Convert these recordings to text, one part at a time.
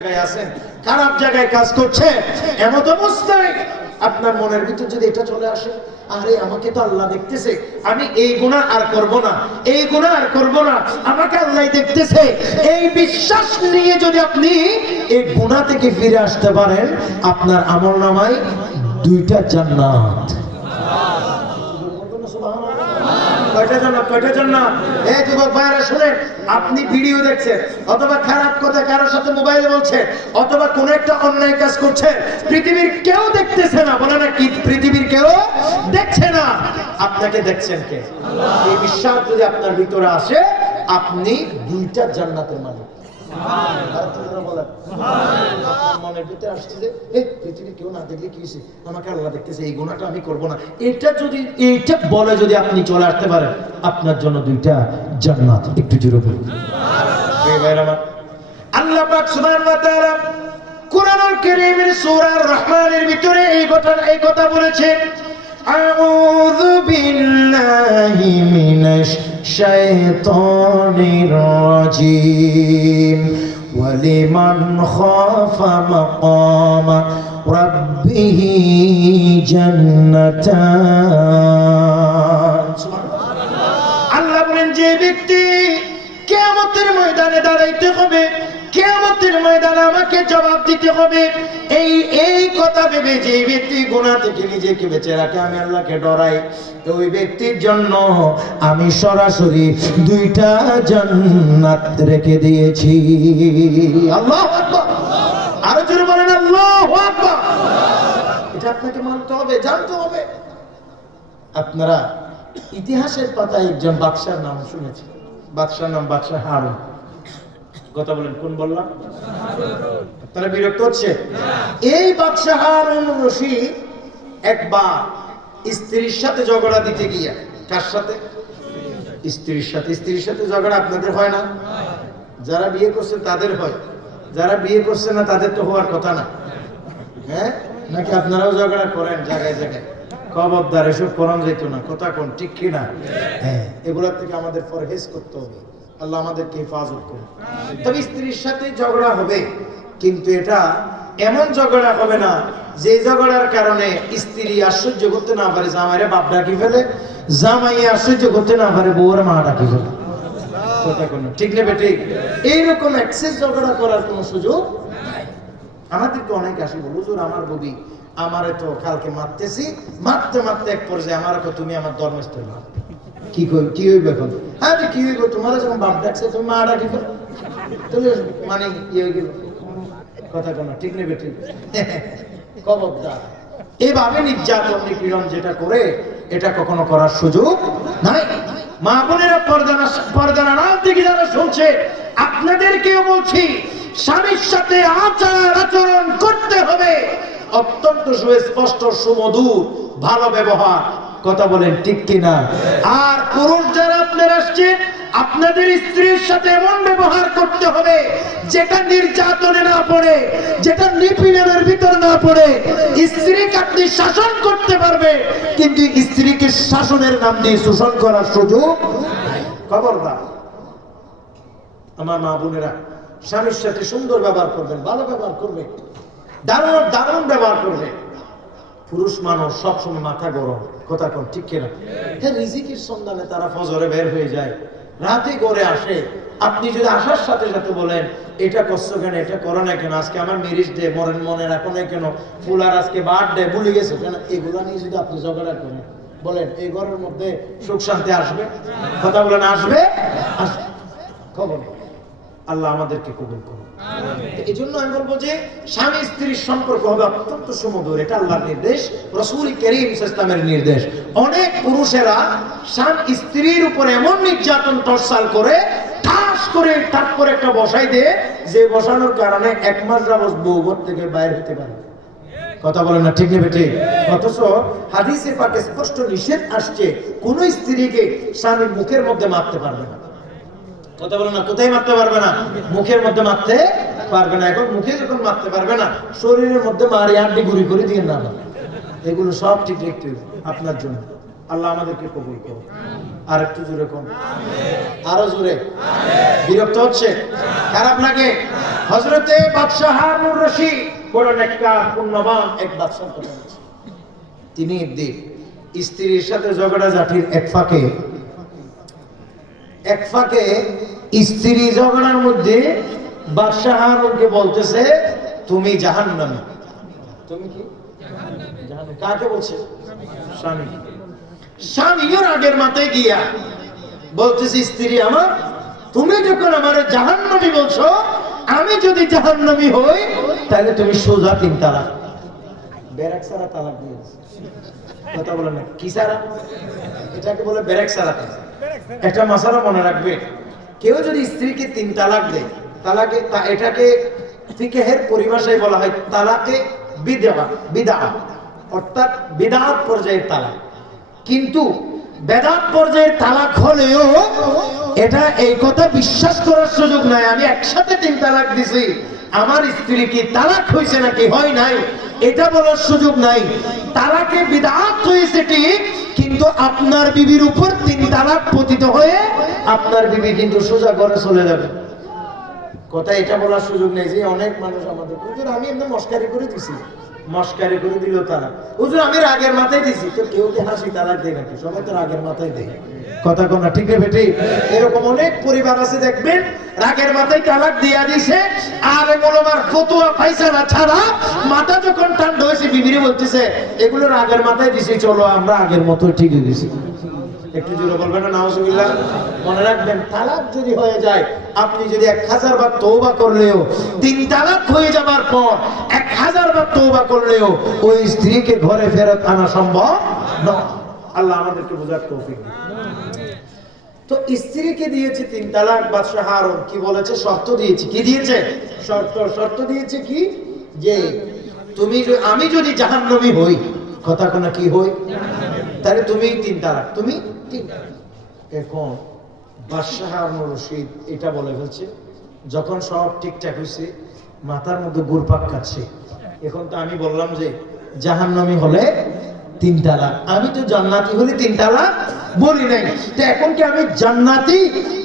আছেন খারাপ জায়গায় কাজ করছে, এমন অবস্থায় আপনার মনের ভিতর যদি এটা চলে আসে, আরে আমাকে তো আল্লাহ দেখতেছে, আমি এই গুণা আর করব না, এই গুণা আর করব না, আমাকে আল্লাহ দেখতেছে। এই বিশ্বাস নিয়ে যদি আপনি এই গুণা থেকে ফিরে আসতে পারেন, আপনার আমল নামায় দুইটা জান্নাত। কয়টা জান্নাত কয়টা জান্নাত এই যুবক ভাইরা শুনেন, আপনি ভিডিও দেখছেন, অথবা খারাপ কথা কারোর সাথে মোবাইলে বলছেন, অথবা কোন একটা অন্যায় কাজ করছেন, পৃথিবীর কেউ দেখতেছে না, বলে না কি পৃথিবীর কেউ দেখছে না। আপনাকে দেখছেন কে? এই বিশ্বাস যদি আপনার ভিতরে আসে, আপনি দুইটা জান্নাতের মালিক। মনের ভিতরে আসছে যে এই কেউ না দেখলে কি হয়েছে? আমাকে আল্লাহ দেখতেছে এই গুণাটা আমি করব না। এটা যদি এইটা বলে যদি আপনি চলে আসতে পারেন আপনার জন্য দুইটা জান্নাত একটু বলুন। এই আল্লাহ পাক সুবহানাহু ওয়া তাআলা কুরআনুল কারীমের সূরা রহমানের ভিতরে এই কথা এই কথা বলেছেন আউযু বিল্লাহি মিনাশ শাইতানির রাজিম ولمن خاف مقام ربه جنتان আল্লাহ বলেন যে ব্যক্তি কেয়ামতের ময়দানে দাঁড়াইতে হবে কেয়ামতের ময়দানে আমাকে জবাব দিতে হবে। এই এই কথা ভেবে যে ব্যক্তি গুনাহ থেকে নিজেকে বেঁচে রাখে, আমি আল্লাহকে ডরাই। ওই ব্যক্তির জন্য আমি সরাসরি দুইটা জান্নাত রেখে দিয়েছি। আল্লাহ আরও জোরে বলেন, আল্লাহু এটা আপনাকে মানতে হবে, জানতে হবে। আপনারা ইতিহাসের পাতায় একজন বাদশার নাম শুনেছেন। বাদশার নাম বাদশাহ হারুন। কথা বলেন, কোন বললাম? আপনারা বিরক্ত হচ্ছে? এই একবার স্ত্রীর সাথে ঝগড়া দিতে গিয়া, কার সাথে? স্ত্রীর সাথে। স্ত্রীর সাথে ঝগড়া আপনাদের হয় না? যারা বিয়ে করছেন তাদের হয়। যারা বিয়ে করছে না, তাদের তো হওয়ার কথা না। হ্যাঁ? নাকি আপনারাও ঝগড়া করেন জায়গায় জায়গায়? খবরদার, এসব করান যেত না। কথা কোন, ঠিক কি না? হ্যাঁ এগুলোর থেকে আমাদের পরহেজ করতে হবে। আল্লাহ আমাদেরকে হেফাজত তবে স্ত্রীর সাথে ঝগড়া হবে, কিন্তু এটা এমন ঝগড়া হবে না যে ঝগড়ার কারণে স্ত্রী আশ্চর্য করতে না পারে জামাইরে বাপ ডাকি ফেলে জামাই আশ্চর্য করতে না পারে বউর মা ডাকি ফেলে। কোনো ঠিক নেবে ঠিক? এইরকম এক্সেস ঝগড়া করার কোনো সুযোগ আমাদেরকে অনেক আসে বলো, হুজুর, আমার ববি আমারে তো কালকে মারতেছি। মারতে মারতে এক পর্যায়ে আমার তুমি আমার ধর্মস্থল কি কই, কি হইবে এখন? কি হইব যখন বাপ ডাকছে, তুমি মা ডাকি মানে ইয়ে কথা ঠিক নেবে, ঠিক। এইভাবে নির্যাতন, নিপীড়ন যেটা করে, এটা কখনো করার সুযোগ নাই। মা বোনেরা পর্দানা পর্দানা নাম যারা শুনছে, আপনাদেরকেও বলছি, স্বামীর সাথে আচার আচরণ করতে হবে। অত্যন্ত সুস্পষ্ট, সুমধুর, ভালো ব্যবহার। কথা বলেন, ঠিক কিনা? আর পুরুষ যারা আপনারা আসছেন আপনাদের স্ত্রীর সাথে এমন ব্যবহার করতে হবে, যেটা নির্যাতনে না পড়ে, যেটা নিপীড়নের ভিতর না পড়ে। স্ত্রীকে আপনি শাসন করতে পারবে, কিন্তু স্ত্রীকে শাসনের নাম দিয়ে শোষণ করার সুযোগ। খবরদার। আমার মা বোনেরা, স্বামীর সাথে সুন্দর ব্যবহার করবেন, ভালো ব্যবহার করবে, দারুণ দারুণ ব্যবহার করবে। পুরুষ মানুষ সবসময় মাথা গরম। কথা কোন, ঠিক কিনা? হ্যাঁ রিজিকের সন্ধানে তারা ফজরে বের হয়ে যায়। রাতে গড়ে আসে। আপনি যদি আসার সাথে সাথে বলেন, এটা করছ কেন? এটা করো না কেন? আজকে আমার মেরিজ ডে মরেন মনে রাখো না কেন? ফুলার আজকে বার্থডে ভুলে গেছে কেন? এগুলা নিয়ে যদি আপনি ঝগড়া করেন, বলেন, এই ঘরের মধ্যে সুখ শান্তি আসবে? কথা বলেন, আসবে? আসবে। খবর। আল্লাহ আমাদেরকে কবুল করুন। এই জন্য আমি বলব যে স্বামী স্ত্রীর সম্পর্ক হবে অত্যন্ত সুমধুর। এটা আল্লাহর নির্দেশ রসুল করিম ইসলামের নির্দেশ। অনেক পুরুষেরা স্বামী স্ত্রীর উপর এমন নির্যাতন টর্চাল করে ঠাস করে তারপর একটা বসাই দিয়ে যে বসানোর কারণে এক মাস যাবত বউ ঘর থেকে বাইরে হতে পারে কথা বলেন না ঠিক নেবে ঠিক অথচ হাদিসে পাকে স্পষ্ট নিষেধ আসছে কোন স্ত্রীকে স্বামীর মুখের মধ্যে মারতে পারবে না। কথা না, কোথায় মারতে পারবে না? মুখের মধ্যে মারতে পারবে না। এখন মুখে মারতে পারবে না, শরীরের মধ্যে মারি করে দিয়ে না এগুলো সব ঠিক রাখতে আপনার জন্য। আল্লাহ আমাদেরকে কবুল করুন আর একটু জোরে কোন আরও জোরে। বিরক্ত হচ্ছে? খারাপ লাগে? হজরতে পুণ্যবান এক তিনি স্ত্রীর সাথে ঝগড়া জাটির এক ফাঁকে এক ফাঁকে স্ত্রী ঝগড়ার মধ্যে বাদশাহ হারুনকে বলতেছে তুমি জাহান্নামী। তুমি কি? কাকে বলছে? স্বামী। স্বামীর আগের মাথায় গিয়া বলতেছে স্ত্রী আমার তুমি যখন আমার জাহান্নামী বলছো আমি যদি জাহান্নামী হই তাহলে তুমি সোজা তিন তালাক। বেরাক সারা তালাক দিয়েছে কথা বলে না। কি সারা এটাকে বলে বেরাক সারা একটা মশালা মনে রাখবে। কেউ যদি স্ত্রীকে তিন তালাক দেয়, তালাকে এটাকে ফিকেহের পরিভাষায় বলা হয় তালাকে বিদা বিদা অর্থাৎ বিদাত পর্যায়ের তালাক। কিন্তু বেদাত পর্যায়ের তালাক হলেও এটা এই কথা বিশ্বাস করার সুযোগ নাই। আমি একসাথে তিন তালাক দিছি। আমার স্ত্রী কি তালাক হয়েছে নাকি হয় নাই? এটা বলার সুযোগ নাই। তালাকে বিদাত হয়েছে ঠিক, কিন্তু আপনার বিবির উপর তিন তালাক পতিত হয়ে আপনার বিবি কিন্তু সোজা ঘরে চলে যাবে। কথা এটা বলার সুযোগ নেই যে অনেক মানুষ আমাদের আমি এমনি মস্কারি করে দিছি। মস্কারি করে দিল তারা। হুজুর, আমি রাগের মাথায় দিছি তো কেউ কি হাসি তালাক দেয় নাকি? সবাই তো রাগের মাথায় দেয়। কথা কোন ঠিক রে বেটি? এরকম অনেক পরিবার আছে, দেখবেন, রাগের মাথায় তালাক দিয়া দিছে আর মোলমার ফতুয়া ফাইসালা ছাড়া মাথা যখন ঠান্ডা হয়েছে, বিবিরে বলতেছে, এগুলো রাগের মাথায় দিছি, চলো আমরা আগের মতো ঠিকই দিছি একটু জোরে বলবেন না নাউজুবিল্লাহ মনে রাখবেন, তালাক যদি হয়ে যায় আপনি যদি এক হাজার বার তৌবা করলেও তিন তালাক হয়ে যাবার পর এক হাজার বার তৌবা করলেও ওই স্ত্রীকে ঘরে ফেরত আনা সম্ভব নয় আল্লাহ আমাদেরকে বোঝার তৌফিক তো স্ত্রীকে দিয়েছে তিন তালাক, বাদশাহ হারুন কি বলেছে? শর্ত দিয়েছে। কি দিয়েছে? শর্ত শর্ত দিয়েছে কি? যে তুমি আমি যদি জাহান্নবী হই, কথা কোনা কি হই? তাহলে তুমি তিন তালাক, তুমি তিন। এখন বাদশাহ হারুন রশিদ এটা বলে ফেলছে, যখন সব ঠিকঠাক হয়েছে, মাথার মধ্যে গুরপাক খাচ্ছে। এখন তো আমি বললাম যে, জাহান্নামী হলে তিন তালাক আমি তো জান্নাতি হলে তিন তালাক বলি নাই। তো এখন কি আমি জান্নাতি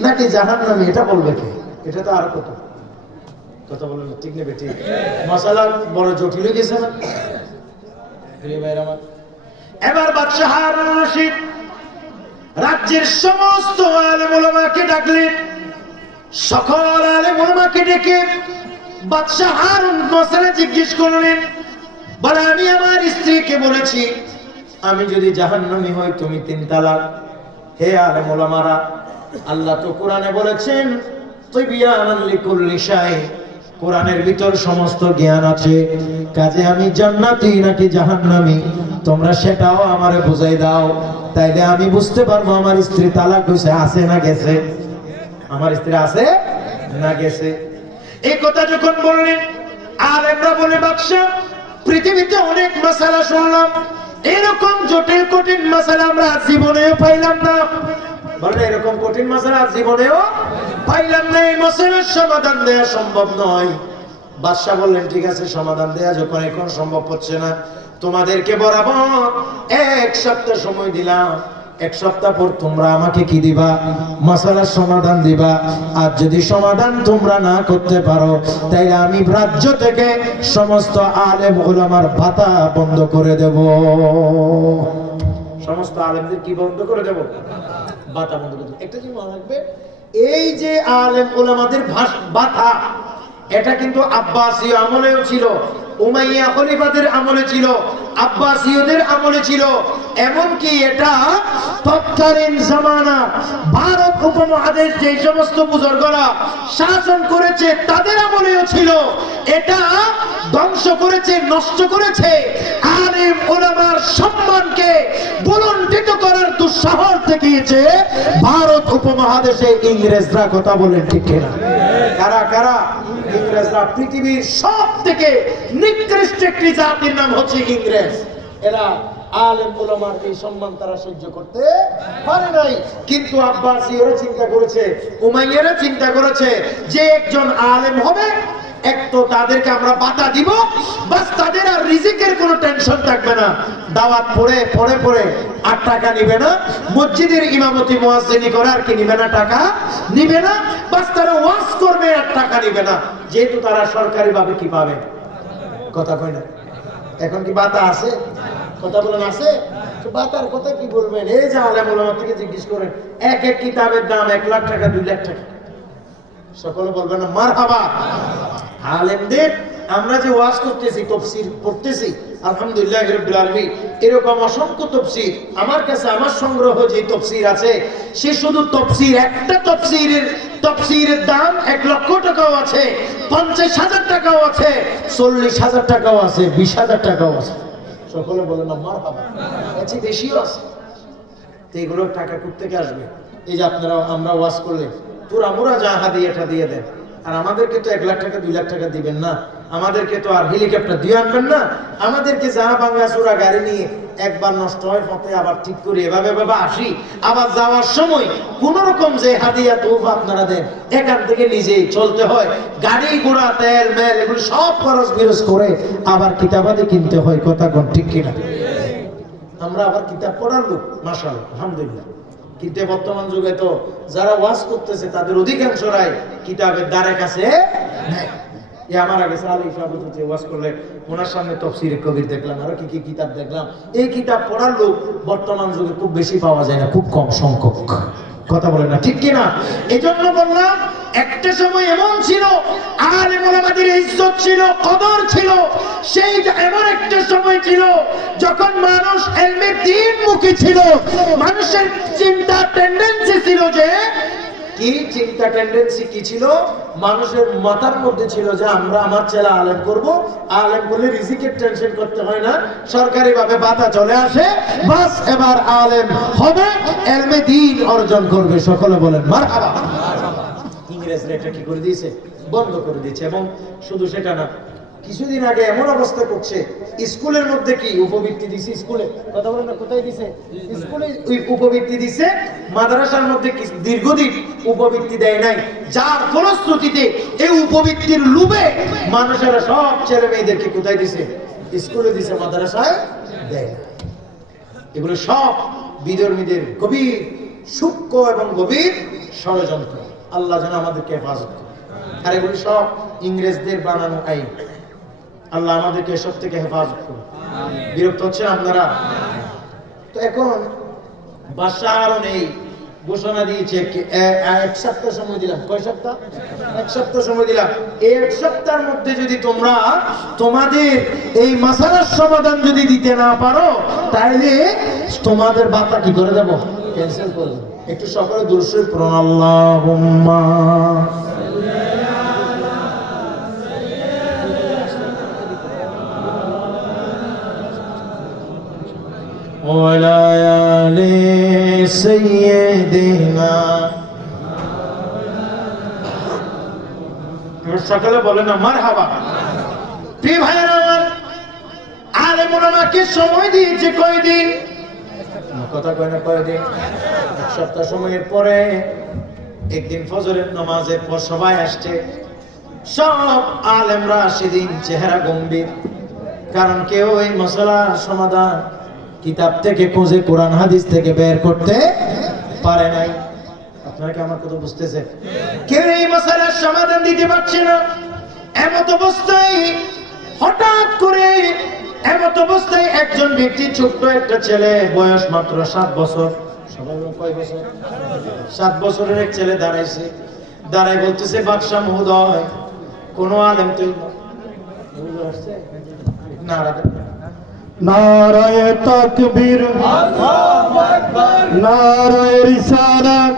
নাকি জাহান্নামী? এটা বলবে কি? এটা তো আর কত? কথা বলেন, ঠিক নেবে, ঠিক। মশালা বড় জটিল হয়ে গেছে না ভাইয়ের আমার। এবার বাদশাহ রশিদ রাজ্যের সমস্ত আলেম ওলামাকে ডাকলেন সকল আলেম ওলামাকে ডেকে বাদশাহ হারুন জিজ্ঞেস করলেন, বলে, আমি আমার স্ত্রীকে বলেছি, আমি যদি জাহান্নামী হই, তুমি তিন তালাক। হে আলেম ওলামারা আল্লাহ তো কোরআনে বলেছেন তিবিয়ানান লিকুল্লি শাই। কোরআনের ভিতর সমস্ত জ্ঞান আছে। কাজে আমি জান্নাতি নাকি জাহান্নামী? তোমরা সেটাও আমারে বুঝাই দাও। তাইলে আমি বুঝতে পারব আমার স্ত্রী তালাক হয়েছে আছে না গেছে। আমার স্ত্রী আছে না গেছে। এই কথা যখন বললেন, আর আমরা বলে বাদশা পৃথিবীতে অনেক মশালা শুনলাম, এরকম জটিল কঠিন মশালা আমরা জীবনেও পাইলাম না। বলে এরকম কঠিন মশালা জীবনেও পাইলাম না, এই মশালার সমাধান দেওয়া সম্ভব নয়। বাদশাহ বললেন, ঠিক আছে, সমাধান দেয়া যখন, এখন সম্ভব হচ্ছে না। তোমাদেরকে বরাবর এক সপ্তাহ সময় দিলাম। এক সপ্তাহ পর তোমরা আমাকে কি দিবা? মশালার সমাধান দিবা। আর যদি সমাধান তোমরা না করতে পারো, তাইলে আমি রাজ্য থেকে সমস্ত আলেম ওলামার ভাতা বন্ধ করে দেব। সমস্ত আলেমদের কি বন্ধ করে দেব? বাতা বন্ধ করে দেব। একটা জিনিস মনে রাখবে, এই যে আলেম ওলামাদের বাতা এটা কিন্তু আব্বাসীয় আমলেও ছিল। উমাইয়া খলিফাদের আমলে ছিল, আব্বাসীয়দের আমলে ছিল, এমনকি এটা তৎকালীন জামানা, ভারত উপমহাদেশ যে সমস্ত বুজুর্গরা শাসন করেছে, তাদের আমলেও ছিল। এটা ধ্বংস করেছে, নষ্ট করেছে। আলেম ওলামার সম্মানকে বুলন্ডিত করার দুঃসাহস দেখিয়েছে ভারত উপমহাদেশে ইংরেজরা কথা বলেন ঠিক কিনা। কারা কারা? ইংরেজরা পৃথিবীর সব থেকে নিকৃষ্ট একটি জাতির নাম হচ্ছে ইংরেজ। এরা আলেম সম্মান তারা সহ্য করতে পারে নাই। কিন্তু চিন্তা করেছে চিন্তা করেছে যে একজন আলেম হবে এক তো তাদেরকে আমরা বাতা দিব, বাস তাদের আর রিজিকের কোনো টেনশন থাকবে না। দাওয়াত পড়ে পড়ে পড়ে আর টাকা নিবে না। মসজিদের ইমামতি মুয়াজ্জিনি করে, আর কি নিবে না টাকা? নিবে না। বাস তারা ওয়াজ করবে, আর টাকা নিবে না। যেহেতু তারা সরকারি ভাবে কি পাবে? কথা কয় না। এখন কি বাতা আছে? কথা বলেন, আছে? বাতার কথা কি বলবেন? এই যে আলেম থেকে জিজ্ঞেস করেন, এক এক কিতাবের দাম এক লাখ টাকা, দুই লাখ টাকা। সকলে বলবেন না মার হাবা আলেমদের আমরা যে ওয়াজ করতেছি, তফসির পড়তেছি, আলহামদুলিল্লাহ রাব্বিল আলামিন, এরকম অসংখ্য তফসির, আমার কাছে আমার সংগ্রহ যে তফসির আছে, সে শুধু তফসির, একটা তফসিরের তফসিরের দাম এক লক্ষ টাকাও আছে, পঞ্চাশ হাজার টাকাও আছে, চল্লিশ হাজার টাকাও আছে, বিশ হাজার টাকাও আছে। সকলে মার হাবা আছে বেশিও আছে। তো এগুলো টাকা থেকে আসবে? এই যে আপনারা, আমরা ওয়াশ করলে তোরা মোরা যা হাদিয়াটা দিয়ে দেন। আর আমাদেরকে তো এক লাখ টাকা, দুই লাখ টাকা দিবেন না। আমাদেরকে তো আর হেলিকপ্টার দিয়ে আনবেন না। আমাদেরকে যা ভাঙ্গা চোরা গাড়ি নিয়ে একবার নষ্ট হয়, পথে আবার ঠিক করে। এভাবে এভাবে আসি। আবার যাওয়ার সময় কোন রকম যে হাদিয়া তো আপনারা দেন, এখান থেকে নিজেই চলতে হয়। গাড়ি ঘোড়া, তেল, মেল, এগুলো সব খরচ বিরজ করে আবার কিতাবাদি কিনতে হয়। কথা কোন ঠিক কিনা? আমরা আবার কিতাব পড়ার লোক মাসাল আলহামদুলিল্লাহ। কিন্তু বর্তমান যুগে তো যারা ওয়াজ করতেছে, তাদের অধিকাংশ রায় কিতাবের দ্বারে কাছে এ আমার আগে সালি যে ওয়াজ করলে ওনার সামনে তফসির কবির দেখলাম, আরও কি কি কিতাব দেখলাম। এই কিতাব পড়ার লোক বর্তমান যুগে খুব বেশি পাওয়া যায় না, খুব কম সংখ্যক। কথা বলেন না, ঠিক কিনা? এই জন্য বললাম, একটা সময় এমন ছিল আর এমন আমাদের ইজ্জত ছিল, কদর ছিল, সেই এমন একটা সময় ছিল যখন মানুষ এলমের দিন মুখী ছিল। মানুষের চিন্তা টেন্ডেন্সি ছিল যে কি চিন্তা টেন্ডেন্সি কি ছিল? মানুষের মাথার মধ্যে ছিল যে আমরা আমার ছেলে আলেম করব, আলেম করলে রিজিকের টেনশন করতে হয় না। চলে আসে। বাস এবার আলেম হবে, এলমে দিন অর্জন করবে। সকলে বলেন, মারহাবা। ইংরেজরা এটা কি করে দিয়েছে? বন্ধ করে দিয়েছে এবং শুধু সেটা না কিছুদিন আগে এমন অবস্থা করছে, স্কুলের মধ্যে কি উপবৃত্তি দিছে স্কুলে? কথা বলেন না, কোথায় দিছে? স্কুলে ওই উপবৃত্তি দিছে, মাদ্রাসার মধ্যে কি দীর্ঘদিন উপবৃত্তি দেয় নাই। যার ফলশ্রুতিতে এই উপবৃত্তির লোভে মানুষেরা সব ছেলে মেয়েদেরকে কোথায় দিছে? স্কুলে দিছে, মাদ্রাসায় দেয় না এগুলো সব বিধর্মীদের গভীর সূক্ষ্ম এবং গভীর ষড়যন্ত্র। আল্লাহ যেন আমাদেরকে হেফাজত করে। আর এগুলো সব ইংরেজদের বানানো আইন। আল্লাহ আমাদেরকে এসব থেকে হেফাজত করুন। বিরক্ত হচ্ছেন আপনারা? তো এখন বাদশাহ আরও নেই ঘোষণা দিয়েছে এক সপ্তাহ সময় দিলাম। কয় সপ্তাহ? এক সপ্তাহ সময় দিলাম। এই এক সপ্তাহের মধ্যে যদি তোমরা তোমাদের এই মাসালার সমাধান যদি দিতে না পারো তাহলে তোমাদের বার্তা কি করে দেবো? ক্যান্সেল করে দেবো। একটু সকলে দুরুশ্বর প্রণ আল্লাহুম্মা। وعلى آل سيدنا সকালে বলেন না মার হাবা প্রিয় ভাইয়েরা আমার আলেম ওলামাকে সময় দিয়েছে কয়দিন কথা কয় না কয়দিন এক সপ্তাহ সময়ের পরে একদিন ফজরের নামাজের পর সবাই আসছে সব আলেমরা সেদিন চেহারা গম্ভীর কারণ কেউ এই মশলার সমাধান কিতাব থেকে খুঁজে, কোরআন হাদিস থেকে বের করতে পারে নাই। আপনারা কি আমার কথা বুঝতেছে কেউ এই মশলার সমাধান দিতে পারছে না। এমত অবস্থায় হঠাৎ করে এমত অবস্থায় একজন ব্যক্তি, ছোট্ট একটা ছেলে, বয়স মাত্র সাত বছর। সাত বছরের এক ছেলে দাঁড়াইছে। দাঁড়াই বলতেছে, বাদশাহ মহোদয়, কোন আলেম তুই না। নারায় তকবীর। নারায় রিসালাত